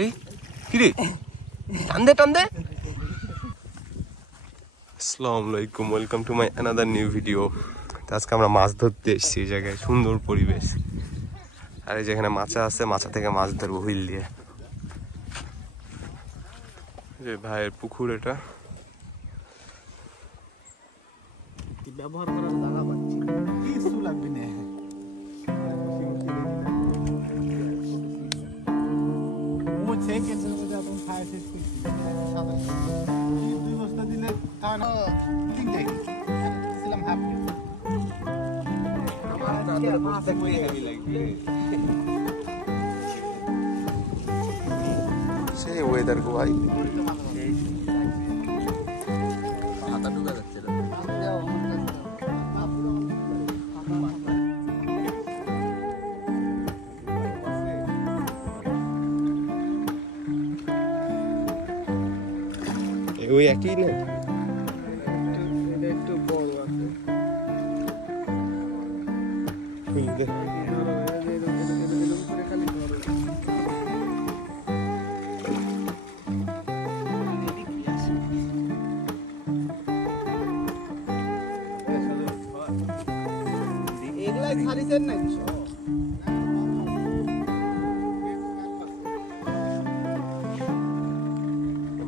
এই কিরে টান্দে টান্দে। আসসালামু আলাইকুম, welcome to my another new video. আজকে আমরা মাছ ধরতে এসেছি এই জায়গায়, সুন্দর পরিবেশ। আর এই যেখানে মাছা আছে, মাছা থেকে মাছ ধরবো হুইল দিয়ে। যে ভাইয়ের পুকুর এটা, ব্যবহার করার জায়গা পাচ্ছি কিছু লাগবে না। দুই বস্তা দিলে তিনটাই হাফ সেই ওয়েদার গো ভাই। হাতা ডুবে যাচ্ছে। ওই একই না, একটু বড় আছে। এগুলাই ছাড়িছেন নাকি?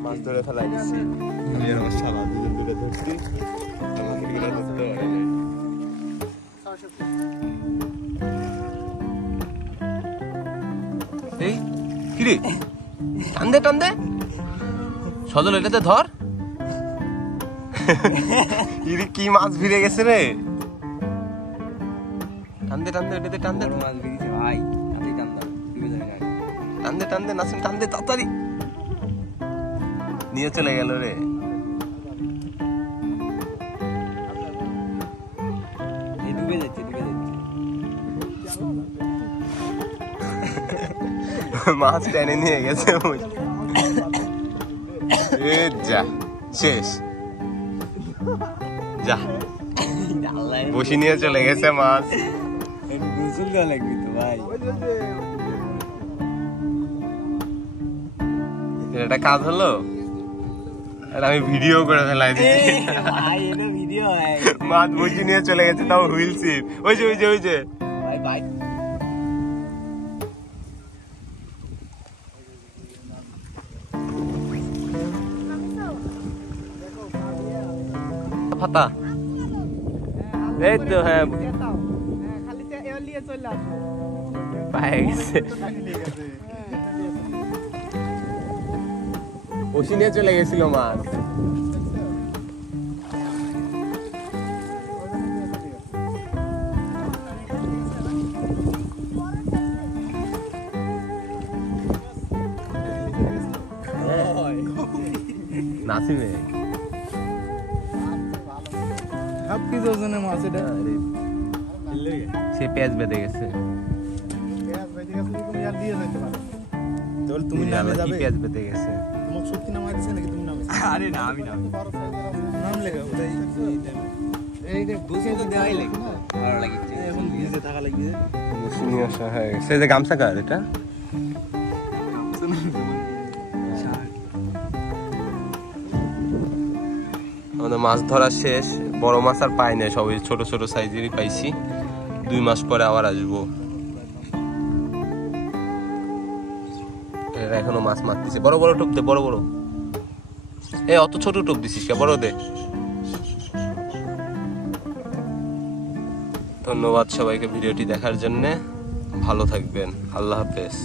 মাছ ধরে ফেলা দিচ্ছি। আমি আর আমার শালা দুজন ধরে ধরছি। এই কিরে টান্দে টান্দে সজল, এটাতে ধর। ইরে কি মাছ ভিড়ে গেছে রে। টান্দে টান্দে, এটাতে টান্দে। মাছ বেরিয়েছে ভাই, আমি টানতাম ডুবে যাবে। টান্দে টান্দে নাসিম, টান্দে তাড়াতাড়ি। নিয়ে চলে গেল রে। ডুবে যাচ্ছে, ডুবে যাচ্ছে। মাছ টেনে নিয়ে গেছে। যা শেষ, যা বসি নিয়ে চলে গেছে মাছ। গোসল দেওয়া লাগবে তো ভাই। এটা কাজ হলো, আমি ভিডিও করে ফেলাই দিচ্ছি। মাছ বসি নিয়ে চলে গেছে, তাও হুইল সিপ। ওই যে ওই যে ওই যে ভাই ভাই ফাতা। এই তো হ্যাঁ, পায়ে গেছে। বসি নিয়ে চলে গেছিল মাছ। নাসিমে সে পেঁয়াজ বেঁধে গেছে। তুমি নামে যাবে, পেঁয়াজ বেঁধে গেছে। তোমাকে সত্যি নামাই দিছে নাকি? তুমি নামে? আরে না, আমি নাম লেখা এই যে বসে তো দেওয়াই লাগে, ভালো লাগছে। এখন ভিজে থাকা লাগবে। বসি নিয়ে আসা হয়। সে যে গামছা কার এটা? আমাদের মাছ ধরা শেষ। বড় মাছ আর পাই না, সবই ছোট ছোট সাইজেরই পাইছি। 2 মাস পরে আবার আসবো। এরা এখনো মাছ মারতেছে। বড় বড় টোপ দে, বড় বড়। অত ছোট টোপ দিছিস কে? বড় দে। ধন্যবাদ সবাইকে ভিডিওটি দেখার জন্য। ভালো থাকবেন। আল্লাহ হাফেজ।